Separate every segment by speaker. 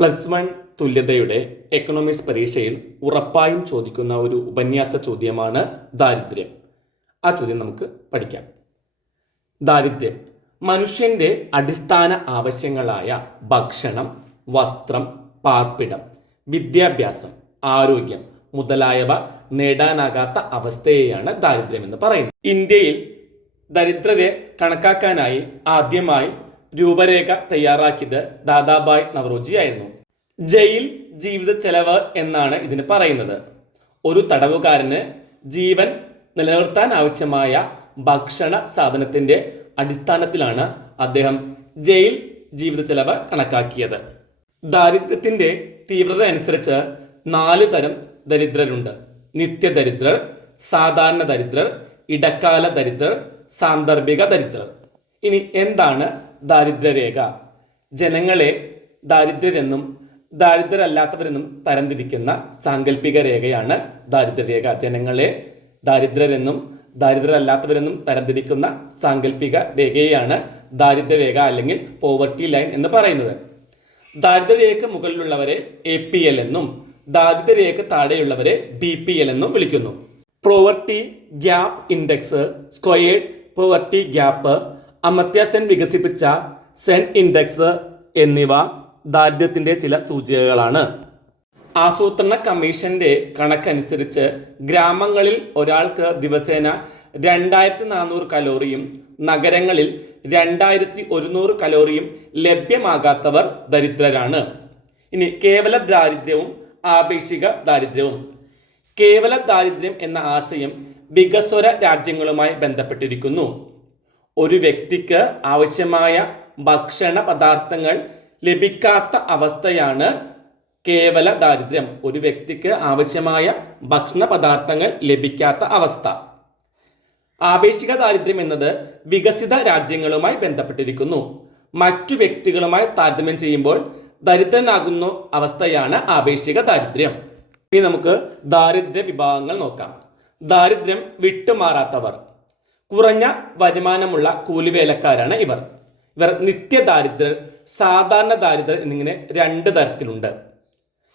Speaker 1: Plus one തുല്യതയുടെ economics പരീക്ഷയിൽ ഉറപ്പായും ചോദിക്കുന്ന ഒരു ഉപന്യാസ ചോദ്യമാണ് ദാരിദ്ര്യം. ആ ചോദ്യം നമുക്ക് പഠിക്കാം. ദാരിദ്ര്യം മനുഷ്യന്റെ അടിസ്ഥാന ആവശ്യങ്ങളായ ഭക്ഷണം വസ്ത്രം പാർപ്പിടം വിദ്യാഭ്യാസം ആരോഗ്യം മുതലായവ നേടാനാകാത്ത അവസ്ഥയെയാണ് ദാരിദ്ര്യം എന്ന് പറയുന്നത്. ഇന്ത്യയിൽ ദരിദ്രരെ കണക്കാക്കാനായി ആദ്യമായി രൂപരേഖ തയ്യാറാക്കിയത് ദാദാബായ് നവറോജി ആയിരുന്നു. ജയിൽ ജീവിത ചെലവ് എന്നാണ് ഇതിന് പറയുന്നത്. ഒരു തടവുകാരന് ജീവൻ നിലനിർത്താൻ ആവശ്യമായ ഭക്ഷണ സാധനത്തിന്റെ അടിസ്ഥാനത്തിലാണ് അദ്ദേഹം ജയിൽ ജീവിത ചെലവ് കണക്കാക്കിയത്. ദാരിദ്ര്യത്തിന്റെ തീവ്രത അനുസരിച്ച് നാല് തരം ദരിദ്രരുണ്ട്. നിത്യദരിദ്രർ സാധാരണ ദരിദ്രർ ഇടക്കാല ദരിദ്രർ സാന്ദർഭിക ദരിദ്രർ. ഇനി എന്താണ് ദാരിദ്ര്യരേഖ? ജനങ്ങളെ ദാരിദ്ര്യരെന്നും ദാരിദ്ര്യരല്ലാത്തവരെന്നും തരംതിരിക്കുന്ന സാങ്കല്പിക രേഖയാണ് ദാരിദ്ര്യരേഖ. ജനങ്ങളെ ദാരിദ്ര്യരെന്നും ദാരിദ്ര്യരല്ലാത്തവരെന്നും തരംതിരിക്കുന്ന സാങ്കല്പിക രേഖയെയാണ് ദാരിദ്ര്യരേഖ അല്ലെങ്കിൽ പോവർട്ടി ലൈൻ എന്ന് പറയുന്നത്. ദാരിദ്ര്യരേഖ മുകളിലുള്ളവരെ എ പി എൽ എന്നും ദാരിദ്ര്യരേഖ താഴെയുള്ളവരെ ബി പി എൽ എന്നും വിളിക്കുന്നു. Poverty gap index squared poverty gap Amartya Sen വികസിപ്പിച്ച സെൻ ഇൻഡെക്സ് എന്നിവ ദാരിദ്ര്യത്തിന്റെ ചില സൂചികകളാണ്. ആസൂത്രണ കമ്മീഷന്റെ കണക്കനുസരിച്ച് ഗ്രാമങ്ങളിൽ ഒരാൾക്ക് ദിവസേന രണ്ടായിരത്തി നാനൂറ് കലോറിയും നഗരങ്ങളിൽ രണ്ടായിരത്തി ഒരുന്നൂറ് കലോറിയും ലഭ്യമാകാത്തവർ ദരിദ്രരാണ്. ഇനി കേവല ദാരിദ്ര്യവും ആപേക്ഷിക ദാരിദ്ര്യവും. കേവല ദാരിദ്ര്യം എന്ന ആശയം വികസ്വര രാജ്യങ്ങളുമായി ബന്ധപ്പെട്ടിരിക്കുന്നു. ഒരു വ്യക്തിക്ക് ആവശ്യമായ ഭക്ഷണ പദാർത്ഥങ്ങൾ ലഭിക്കാത്ത അവസ്ഥയാണ് കേവല ദാരിദ്ര്യം. ഒരു വ്യക്തിക്ക് ആവശ്യമായ ഭക്ഷണ പദാർത്ഥങ്ങൾ ലഭിക്കാത്ത അവസ്ഥ. ആപേക്ഷിക ദാരിദ്ര്യം എന്നത് വികസിത രാജ്യങ്ങളുമായി ബന്ധപ്പെട്ടിരിക്കുന്നു. മറ്റു വ്യക്തികളുമായി താരതമ്യം ചെയ്യുമ്പോൾ ദരിദ്രനാകുന്ന അവസ്ഥയാണ് ആപേക്ഷിക ദാരിദ്ര്യം. ഇനി നമുക്ക് ദാരിദ്ര്യ വിഭാഗങ്ങൾ നോക്കാം. ദാരിദ്ര്യം വിട്ടുമാറാത്തവർ. കുറഞ്ഞ വരുമാനമുള്ള കൂലിവേലക്കാരാണ് ഇവർ. ഇവർ നിത്യദാരിദ്ര്യർ സാധാരണ ദാരിദ്ര്യർ എന്നിങ്ങനെ രണ്ട് തരത്തിലുണ്ട്.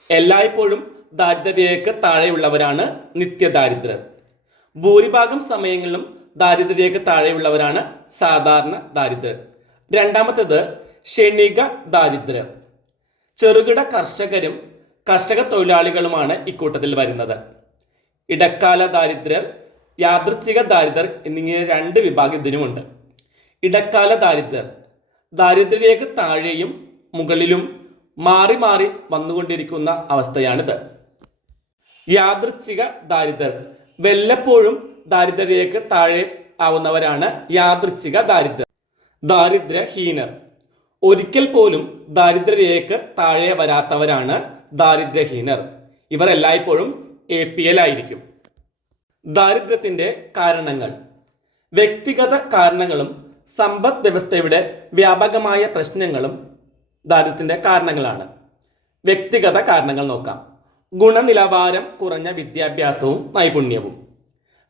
Speaker 1: എല്ലായ്പ്പോഴും ദാരിദ്ര്യരേഖ താഴെയുള്ളവരാണ് നിത്യദാരിദ്ര്യർ ഭൂരിഭാഗം സമയങ്ങളിലും ദാരിദ്ര്യരേഖ താഴെയുള്ളവരാണ് സാധാരണ ദാരിദ്ര്യർ രണ്ടാമത്തേത് ക്ഷണിക ദാരിദ്ര്യർ ചെറുകിട കർഷകരും കർഷക തൊഴിലാളികളുമാണ് ഇക്കൂട്ടത്തിൽ വരുന്നത്. ഇടക്കാല ദാരിദ്ര്യർ യാദൃച്ഛിക ദാരിദ്ര്യർ എന്നിങ്ങനെ രണ്ട് വിഭാഗം ഇതിനുമുണ്ട്. ഇടക്കാല ദാരിദ്ര്യർ. ദാരിദ്ര്യരേഖ താഴെയും മുകളിലും മാറി മാറി വന്നുകൊണ്ടിരിക്കുന്ന അവസ്ഥയാണിത്. യാദൃച്ഛിക ദാരിദ്ര്യം വല്ലപ്പോഴും ദാരിദ്ര്യരേഖ താഴെ ആവുന്നവരാണ് യാദൃച്ഛിക ദാരിദ്ര്യം ദാരിദ്ര്യഹീനർ. ഒരിക്കൽ പോലും ദാരിദ്ര്യരേഖ താഴെ വരാത്തവരാണ് ദാരിദ്ര്യഹീനർ. ഇവർ എല്ലായ്പ്പോഴും എ പി എൽ ആയിരിക്കും. ദാരിദ്ര്യത്തിന്റെ കാരണങ്ങൾ. വ്യക്തിഗത കാരണങ്ങളും സമ്പദ് വ്യവസ്ഥയുടെ വ്യാപകമായ പ്രശ്നങ്ങളും ദാരിദ്ര്യത്തിന്റെ കാരണങ്ങളാണ്. വ്യക്തിഗത കാരണങ്ങൾ നോക്കാം. ഗുണനിലവാരം കുറഞ്ഞ വിദ്യാഭ്യാസവും നൈപുണ്യവും.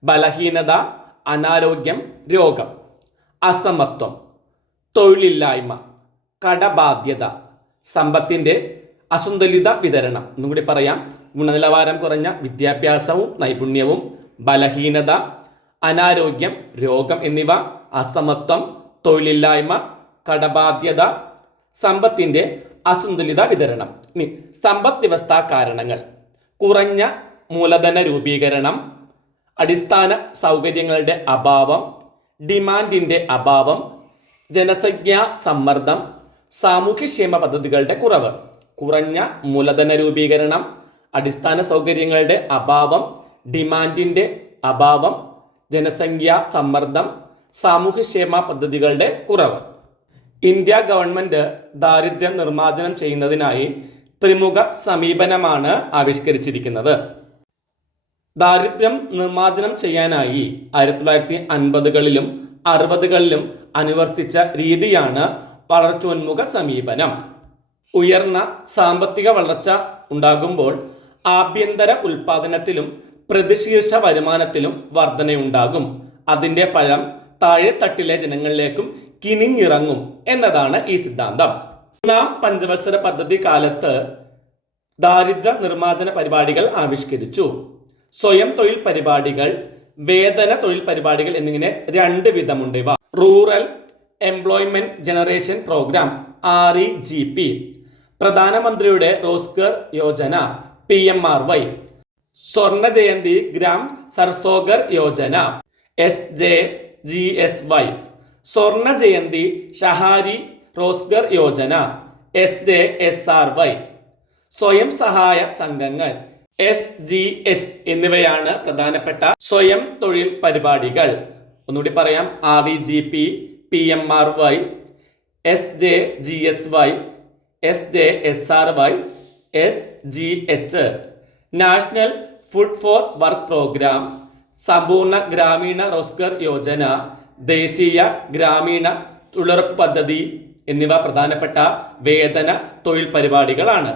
Speaker 1: ബലഹീനത അനാരോഗ്യം രോഗം. അസമത്വം. തൊഴിലില്ലായ്മ. കടബാധ്യത. സമ്പത്തിന്റെ അസന്തുലിത വിതരണം. എന്നും കൂടി പറയാം. ഗുണനിലവാരം കുറഞ്ഞ വിദ്യാഭ്യാസവും നൈപുണ്യവും ബലഹീനത അനാരോഗ്യം രോഗം എന്നിവ അസമത്വം തൊഴിലില്ലായ്മ കടബാധ്യത സമ്പത്തിന്റെ അസന്തുലിത വിതരണം. ഇനി സമ്പദ് വ്യവസ്ഥാ കാരണങ്ങൾ. കുറഞ്ഞ മൂലധന രൂപീകരണം അടിസ്ഥാന സൗകര്യങ്ങളുടെ അഭാവം ഡിമാൻഡിന്റെ അഭാവം ജനസംഖ്യാ സമ്മർദ്ദം സാമൂഹ്യക്ഷേമ പദ്ധതികളുടെ കുറവ്. കുറഞ്ഞ മൂലധന രൂപീകരണം അടിസ്ഥാന സൗകര്യങ്ങളുടെ അഭാവം ഡിമാൻഡിന്റെ അഭാവം ജനസംഖ്യാ സമ്മർദ്ദം സാമൂഹ്യക്ഷേമ പദ്ധതികളുടെ കുറവ്. ഇന്ത്യ ഗവൺമെന്റ് ദാരിദ്ര്യം നിർമ്മാർജനം ചെയ്യുന്നതിനായി ത്രിമുഖ സമീപനമാണ് ആവിഷ്കരിച്ചിരിക്കുന്നത്. ദാരിദ്ര്യം നിർമ്മാർജനം ചെയ്യാനായി ആയിരത്തി തൊള്ളായിരത്തി അൻപതുകളിലും അറുപതുകളിലും അനുവർത്തിച്ച രീതിയാണ് വളർച്ചോന്മുഖ സമീപനം. ഉയർന്ന സാമ്പത്തിക വളർച്ച ഉണ്ടാകുമ്പോൾ ആഭ്യന്തര ഉൽപാദനത്തിലും പ്രതിശീർഷ വരുമാനത്തിലും വർധനയുണ്ടാകും. അതിന്റെ ഫലം താഴെത്തട്ടിലെ ജനങ്ങളിലേക്കും കിനിഞ്ഞിറങ്ങും എന്നതാണ് ഈ സിദ്ധാന്തം. മൂന്നാം പഞ്ചവത്സര പദ്ധതി കാലത്ത് ദാരിദ്ര്യ നിർമ്മാർജന പരിപാടികൾ ആവിഷ്കരിച്ചു. സ്വയം തൊഴിൽ പരിപാടികൾ വേതന തൊഴിൽ പരിപാടികൾ എന്നിങ്ങനെ രണ്ട് വിധമുണ്ട് ഇവ rural employment generation programme R E G P. പ്രധാനമന്ത്രിയുടെ Rozgar Yojana P M R Y. Swarna Jayanti Gram Swarozgar Yojana. S J G S Y Swarna Jayanti Shahari Rozgar Yojana. S J S R Y സ്വയം സഹായ സംഘങ്ങൾ. S G H എന്നിവയാണ് പ്രധാനപ്പെട്ട സ്വയം തൊഴിൽ പരിപാടികൾ. ഒന്നുകൂടി പറയാം. R E G P P M R Y S J G S Y S J S R Y S G H national food for work programme Sampoorna Grameen Rozgar Yojana ദേശീയ ഗ്രാമീണ തൊഴിലുറപ്പ് പദ്ധതി എന്നിവ പ്രധാനപ്പെട്ട വേതന തൊഴിൽ പരിപാടികളാണ്.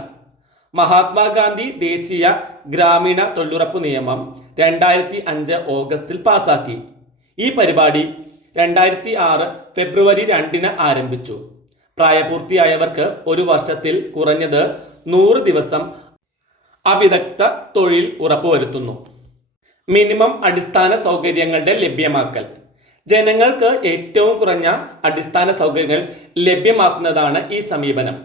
Speaker 1: മഹാത്മാഗാന്ധി ദേശീയ ഗ്രാമീണ തൊഴിലുറപ്പ് നിയമം രണ്ടായിരത്തി അഞ്ച് ഓഗസ്റ്റിൽ പാസാക്കി. ഈ പരിപാടി രണ്ടായിരത്തി ആറ് ഫെബ്രുവരി രണ്ടിന് ആരംഭിച്ചു. പ്രായപൂർത്തിയായവർക്ക് ഒരു വർഷത്തിൽ കുറഞ്ഞത് നൂറ് ദിവസം അവിദഗ്ധ തൊഴിൽ ഉറപ്പുവരുത്തുന്നു. മിനിമം അടിസ്ഥാന സൗകര്യങ്ങളുടെ ലഭ്യമാക്കൽ. ജനങ്ങൾക്ക് ഏറ്റവും കുറഞ്ഞ അടിസ്ഥാന സൗകര്യങ്ങൾ ലഭ്യമാക്കുന്നതാണ് ഈ സമീപനം.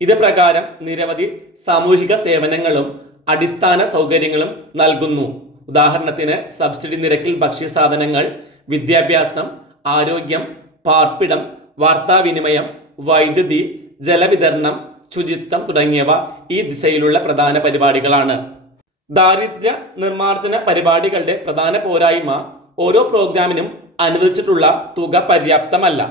Speaker 1: ഇത് പ്രകാരം നിരവധി സാമൂഹിക സേവനങ്ങളും അടിസ്ഥാന സൗകര്യങ്ങളും നൽകുന്നു. ഉദാഹരണത്തിന് സബ്സിഡി നിരക്കിൽ ഭക്ഷ്യസാധനങ്ങൾ വിദ്യാഭ്യാസം ആരോഗ്യം പാർപ്പിടം വാർത്താവിനിമയം വൈദ്യുതി ജലവിതരണം ശുചിത്വം തുടങ്ങിയവ ഈ ദിശയിലുള്ള പ്രധാന പരിപാടികളാണ്. ദാരിദ്ര്യ നിർമ്മാർജന പരിപാടികളുടെ പ്രധാന പോരായ്മ ഓരോ പ്രോഗ്രാമിനും അനുവദിച്ചിട്ടുള്ള തുക പര്യാപ്തമല്ല.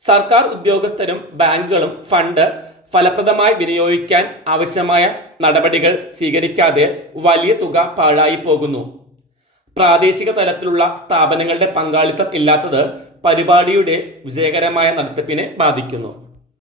Speaker 1: സർക്കാർ ഉദ്യോഗസ്ഥരും ബാങ്കുകളും ഫണ്ട് ഫലപ്രദമായി വിനിയോഗിക്കാൻ ആവശ്യമായ നടപടികൾ സ്വീകരിക്കാതെ വലിയ തുക പാഴായി പോകുന്നു. പ്രാദേശിക തലത്തിലുള്ള സ്ഥാപനങ്ങളുടെ പങ്കാളിത്തം ഇല്ലാത്തത് പരിപാടിയുടെ വിജയകരമായ നടത്തിപ്പിനെ ബാധിക്കുന്നു.